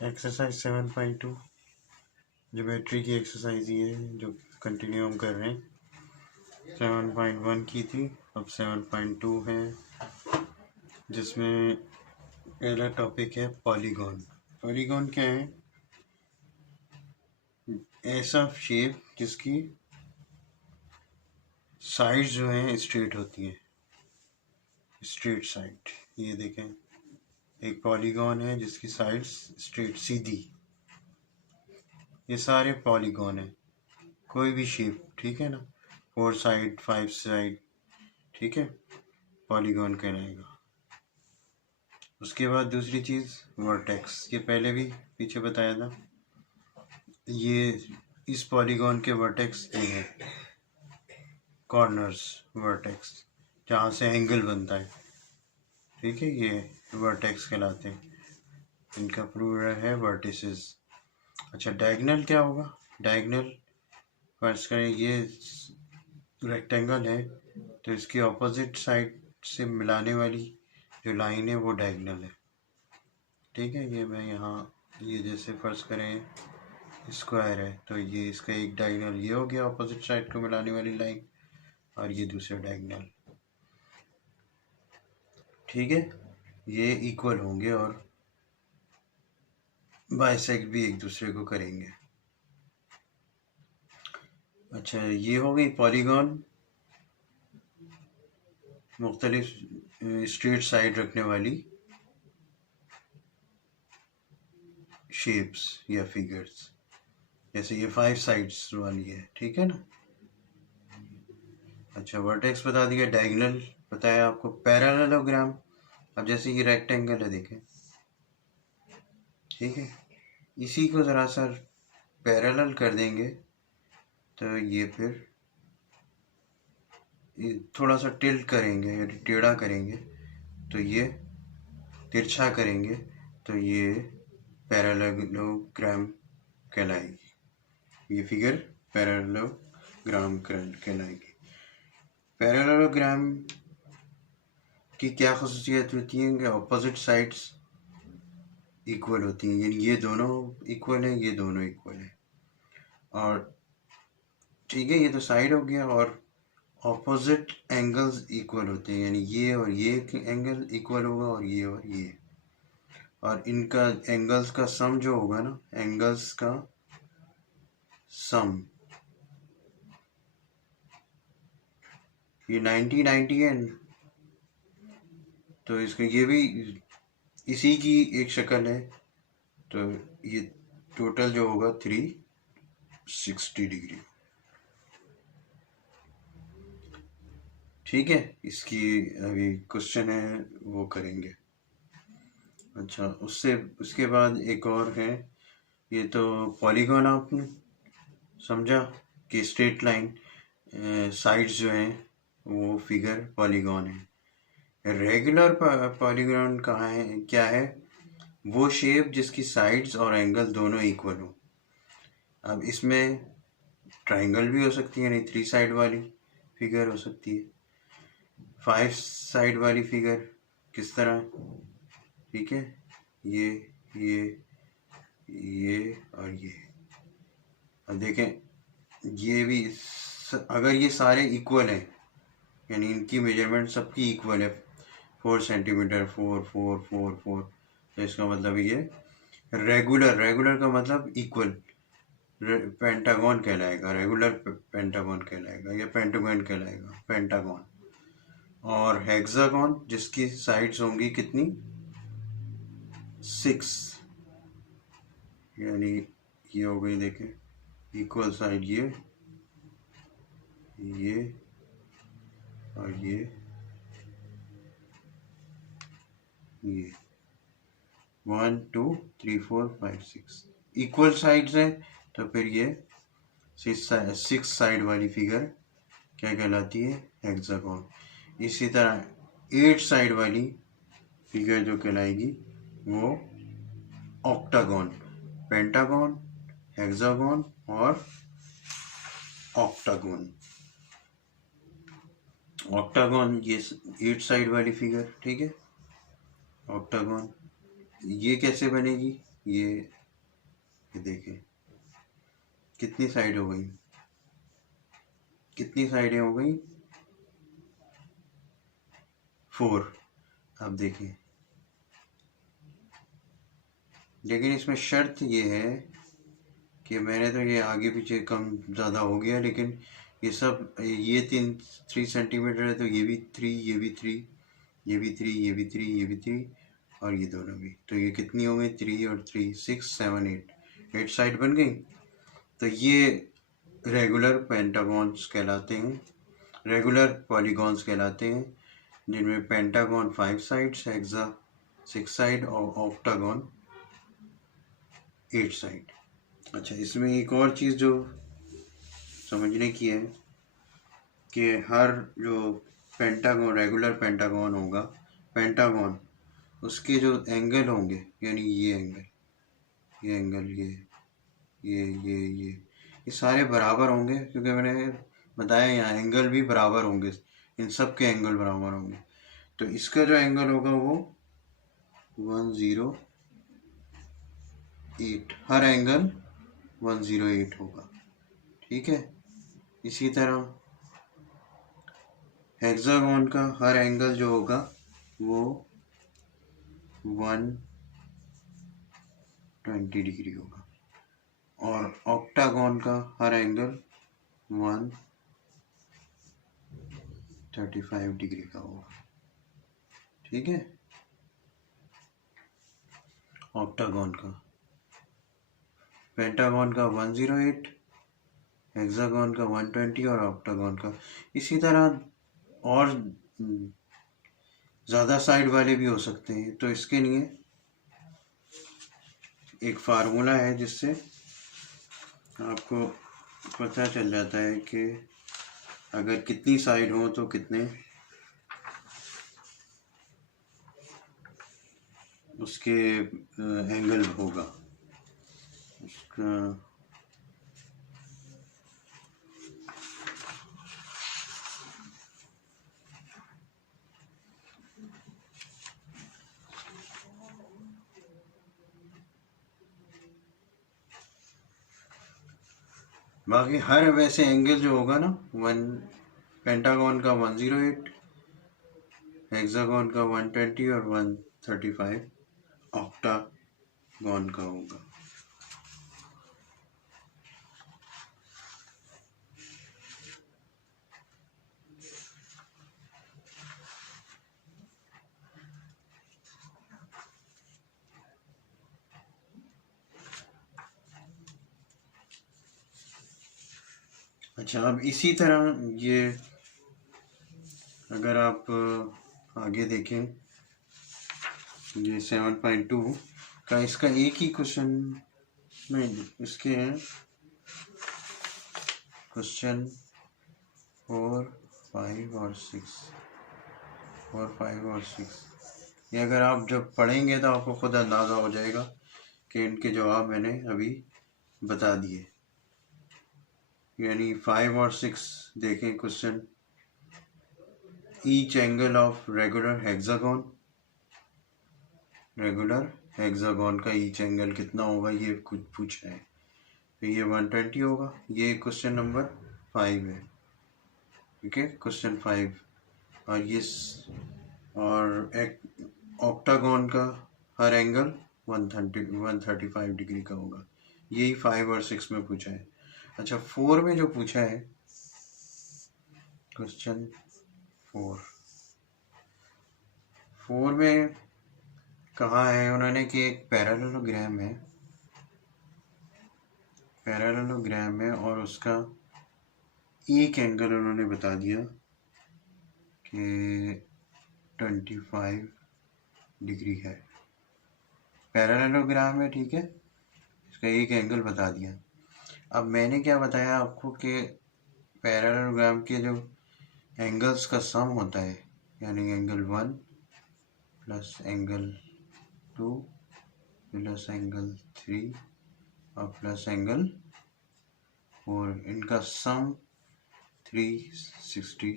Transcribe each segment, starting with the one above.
Exercise 7.2 geometry की exercise ये है जो कंटिन्यू हम कर रहे हैं। 7.1 की थी, अब 7.2 है, जिसमें पहला टॉपिक है पॉलीगॉन। पॉलीगॉन क्या है? ऐसा शेप जिसकी साइड्स जो हैं स्ट्रेट होती हैं, स्ट्रेट साइड। ये देखें, एक पॉलीगॉन है जिसकी साइड्स स्ट्रेट सीधी। ये सारे पॉलीगॉन है, कोई भी शेप, ठीक है ना, 4 साइड 5 साइड, ठीक है, पॉलीगॉन कहलाएगा। उसके बाद दूसरी चीज़ वर्टेक्स, ये पहले भी पीछे बताया था। ये इस पॉलीगॉन के वर्टेक्स ये है कॉर्नर्स, वर्टेक्स जहाँ से एंगल बनता है, ठीक है, ये वर्टेक्स कहलाते हैं। इनका प्लूरल है वर्टिसेस। अच्छा, डायगोनल क्या होगा? डायगोनल फर्स्ट करें, ये रेक्टेंगल है तो इसकी ऑपोजिट साइड से मिलाने वाली जो लाइन है वो डायगोनल है, ठीक है। ये मैं यहाँ, ये जैसे फर्ज करें स्क्वायर है तो ये इसका एक डायगोनल ये हो गया, ऑपोजिट साइड को मिलाने वाली लाइन, और ये दूसरा डायगोनल, ठीक है। ये इक्वल होंगे और बाइसेक्ट भी एक दूसरे को करेंगे। अच्छा, ये हो गई पॉलीगॉन, मुख्तलिफ स्ट्रेट साइड रखने वाली शेप्स या फिगर्स। जैसे ये 5 साइड्स वाली है, ठीक है ना। अच्छा, वर्टेक्स बता दिया, डायगोनल बताया आपको, पैरेललोग्राम। अब जैसे ये रेक्टेंगल है, देखें, ठीक है, इसी को ज़रा सा पैरेलल कर देंगे तो ये फिर थोड़ा सा टिल्ट करेंगे या टेढ़ा करेंगे तो ये तिरछा करेंगे तो ये पैरेललोग्राम कहलाएगी। ये फिगर पैरेललोग्राम कहलाएगी। पैरेललोग्राम की क्या खुसूसियत होती है कि ऑपोजिट साइड्स इक्वल होती हैं, यानी ये दोनों इक्वल हैं, ये दोनों इक्वल हैं, और ठीक है, ये तो साइड हो गया, और ऑपोजिट एंगल्स इक्वल होते हैं, यानी ये और ये एंगल इक्वल होगा और ये, और इनका एंगल्स का सम जो होगा ना, एंगल्स का सम, ये 90 है, तो इसका ये भी इसी की एक शक्ल है, तो ये टोटल जो होगा 360 डिग्री, ठीक है। इसकी अभी क्वेश्चन है वो करेंगे। अच्छा, उसके बाद एक और है, ये तो पॉलीगॉन आपने समझा कि स्ट्रेट लाइन साइड्स जो हैं वो फिगर पॉलीगॉन है। रेगुलर पॉलीगॉन कहाँ है, क्या है? वो शेप जिसकी साइड्स और एंगल दोनों इक्वल हो। अब इसमें ट्राइंगल भी हो सकती है, नहीं 3 साइड वाली फिगर हो सकती है, 5 साइड वाली फिगर किस तरह, ठीक है, ये और ये। अब देखें, ये भी अगर ये सारे इक्वल हैं, यानी इनकी मेजरमेंट सबकी इक्वल है, 4 सेंटीमीटर, 4 4 4 4, तो इसका मतलब ये रेगुलर का मतलब इक्वल, पेंटागन कहलाएगा, रेगुलर पेंटागन कहलाएगा, या पेंटागन कहलाएगा, पेंटागन। और हेक्सागन जिसकी साइड्स होंगी कितनी, 6, यानी ये हो गई, देखें, इक्वल साइड, ये और ये 1 2 3 4 5 6 इक्वल साइड्स हैं, तो फिर ये 6 साइड वाली फिगर क्या कहलाती है, हेक्सागन। इसी तरह 8 साइड वाली फिगर जो कहलाएगी वो ऑक्टागन, पेंटागन, हेक्सागन और ऑक्टागन। ऑक्टागन ये 8 साइड वाली फिगर, ठीक है, ऑक्टागन ये कैसे बनेगी, ये देखें कितनी साइड हो गई, कितनी साइडें हो गई, 4। अब देखें, लेकिन इसमें शर्त ये है कि मैंने तो ये आगे पीछे कम ज़्यादा हो गया, लेकिन ये सब ये 3 सेंटीमीटर है तो ये भी 3, ये भी 3, ये भी 3, ये भी 3, ये भी 3 और ये दोनों भी, तो ये कितनी हो गई, 3 और 3 6 7 8 साइड बन गई। तो ये रेगुलर पेंटागॉन्स कहलाते हैं, रेगुलर पॉलीगॉन्स कहलाते हैं, जिनमें पेंटागॉन 5 साइड्स, हेक्सा 6 साइड और ऑक्टागॉन 8 साइड। अच्छा, इसमें एक और चीज़ जो समझने की है कि हर जो पेंटागॉन, रेगुलर पेंटागॉन होगा, पेंटागॉन उसके जो एंगल होंगे, यानी ये एंगल, ये एंगल, ये सारे बराबर होंगे, क्योंकि मैंने बताया यहाँ एंगल भी बराबर होंगे, इन सब के एंगल बराबर होंगे। तो इसका जो एंगल होगा वो 108, हर एंगल 108 होगा, ठीक है। इसी तरह हेक्सागोन का हर एंगल जो होगा वो 120 डिग्री होगा, और ऑक्टागोन का हर एंगल 135 डिग्री का होगा, ठीक है। ऑक्टागोन का, पेंटागॉन का 108, हेक्सागोन का 120 और ऑक्टागोन का इसी तरह, और ज़्यादा साइड वाले भी हो सकते हैं। तो इसके लिए एक फार्मूला है जिससे आपको पता चल जाता है कि अगर कितनी साइड हो तो कितने उसके एंगल होगा उसका। बाकी हर वैसे एंगल जो होगा ना, पेंटागॉन का 108, हेक्सागोन का 120 और 135 ऑक्टागॉन का होगा। अच्छा, अब इसी तरह ये अगर आप आगे देखें, ये 7.2 का इसका एक ही क्वेश्चन नहीं, इसके हैं क्वेश्चन 4, 5 और 6, 4, 5 और 6। ये अगर आप जब पढ़ेंगे तो आपको खुद अंदाज़ा हो जाएगा कि इनके जवाब मैंने अभी बता दिए। यानी 5 और 6 देखें question, each angle of regular hexagon, regular hexagon का ईच एंगल कितना होगा ये कुछ पूछा है, तो ये 120 होगा। ये क्वेश्चन नंबर 5 है, ठीक है, क्वेश्चन 5। और ये और ऑक्टागोन का हर एंगल 135 डिग्री का होगा, यही 5 और 6 में पूछा है। अच्छा, 4 में जो पूछा है क्वेश्चन 4 में कहा है उन्होंने कि एक पैरेललोग्राम है और उसका एक एंगल उन्होंने बता दिया कि 25 डिग्री है। पैरेललोग्राम है, ठीक है, इसका एक एंगल बता दिया। अब मैंने क्या बताया आपको कि पैरेललोग्राम के जो एंगल्स का सम होता है, यानी angle 1 plus angle 2 plus angle 3 और प्लस एंगल 4, इनका सम 360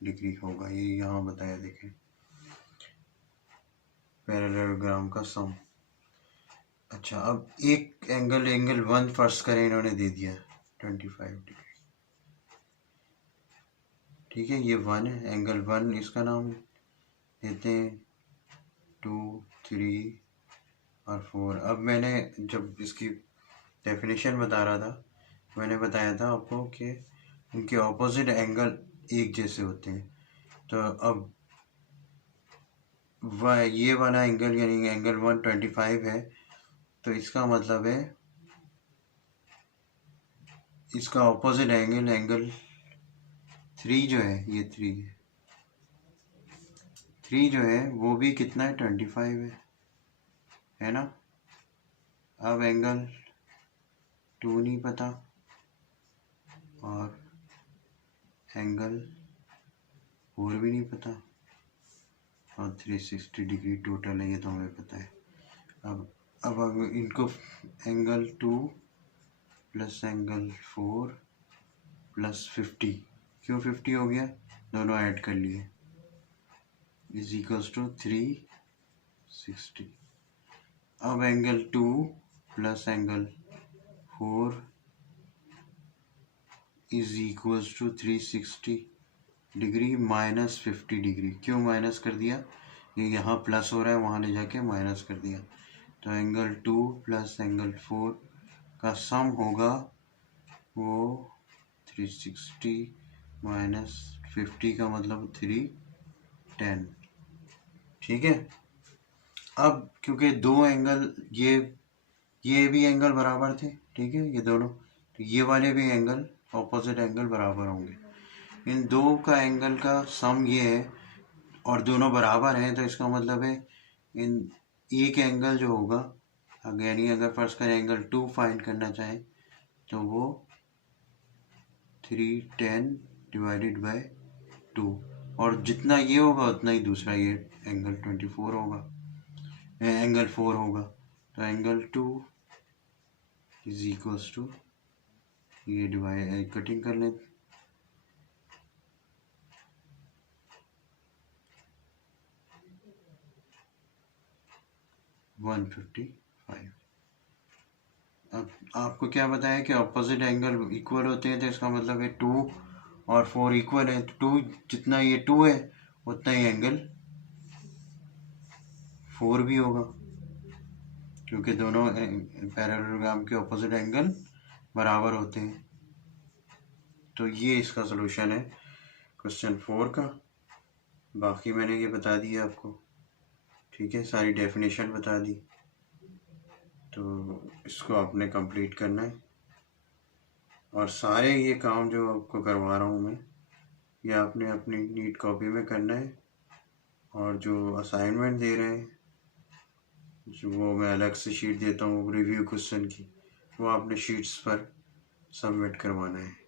डिग्री होगा। ये यहाँ बताया, देखें पैरेललोग्राम का सम। अच्छा, अब एक एंगल 1 फर्स्ट करें, इन्होंने दे दिया 25 डिग्री। ठीक है, ये 1 है, एंगल 1 इसका नाम देते हैं, 2, 3 और 4। अब मैंने जब इसकी डेफिनेशन बता रहा था, मैंने बताया था आपको कि उनके ऑपोजिट एंगल एक जैसे होते हैं। तो अब ये वाला एंगल यानी एंगल 125 है, तो इसका मतलब है इसका ऑपोजिट एंगल 3 जो है, ये 3 जो है वो भी कितना है, 25 है ना। अब एंगल 2 नहीं पता और एंगल 4 भी नहीं पता और 360 डिग्री टोटल है, ये तो हमें पता है। अब इनको एंगल 2 प्लस एंगल 4 प्लस 50, क्यों 50 हो गया, दोनों ऐड कर लिए, इज इक्वल्स टू 360। अब angle 2 plus angle 4 is equals to 360 degree minus 50 degree. क्यों माइनस कर दिया, ये यहाँ प्लस हो रहा है, वहाँ ले जाके माइनस कर दिया। तो एंगल 2 प्लस एंगल 4 का सम होगा वो 360 माइनस 50 का मतलब 310। ठीक है, अब क्योंकि दो एंगल ये भी एंगल बराबर थे, ठीक है, ये दोनों, तो ये वाले भी एंगल ऑपोजिट एंगल बराबर होंगे। इन दो का एंगल का सम ये है और दोनों बराबर हैं, तो इसका मतलब है इन एक एंगल जो होगा, यानी अगर फर्स्ट का एंगल 2 फाइंड करना चाहें तो वो 310 डिवाइडेड बाय 2, और जितना ये होगा उतना ही दूसरा ये एंगल 24 होगा, एंगल 4 होगा। तो एंगल 2 इज इक्वल्स टू, ये डिवाइड कटिंग कर लें, वन 155। अब आपको क्या बताया कि ऑपोजिट एंगल इक्वल होते हैं, तो इसका मतलब है 2 और 4 इक्वल है, तो 2 जितना ये 2 है उतना ही एंगल 4 भी होगा, क्योंकि दोनों पैरेललोग्राम के ऑपोजिट एंगल बराबर होते हैं। तो ये इसका सलूशन है क्वेश्चन 4 का। बाकी मैंने ये बता दिया आपको, ठीक है, सारी डेफिनेशन बता दी, तो इसको आपने कंप्लीट करना है। और सारे ये काम जो आपको करवा रहा हूँ मैं, ये आपने अपनी नीट कॉपी में करना है, और जो असाइनमेंट दे रहे हैं, जो वो मैं अलग से शीट देता हूँ रिव्यू क्वेश्चन की, वो आपने शीट्स पर सबमिट करवाना है।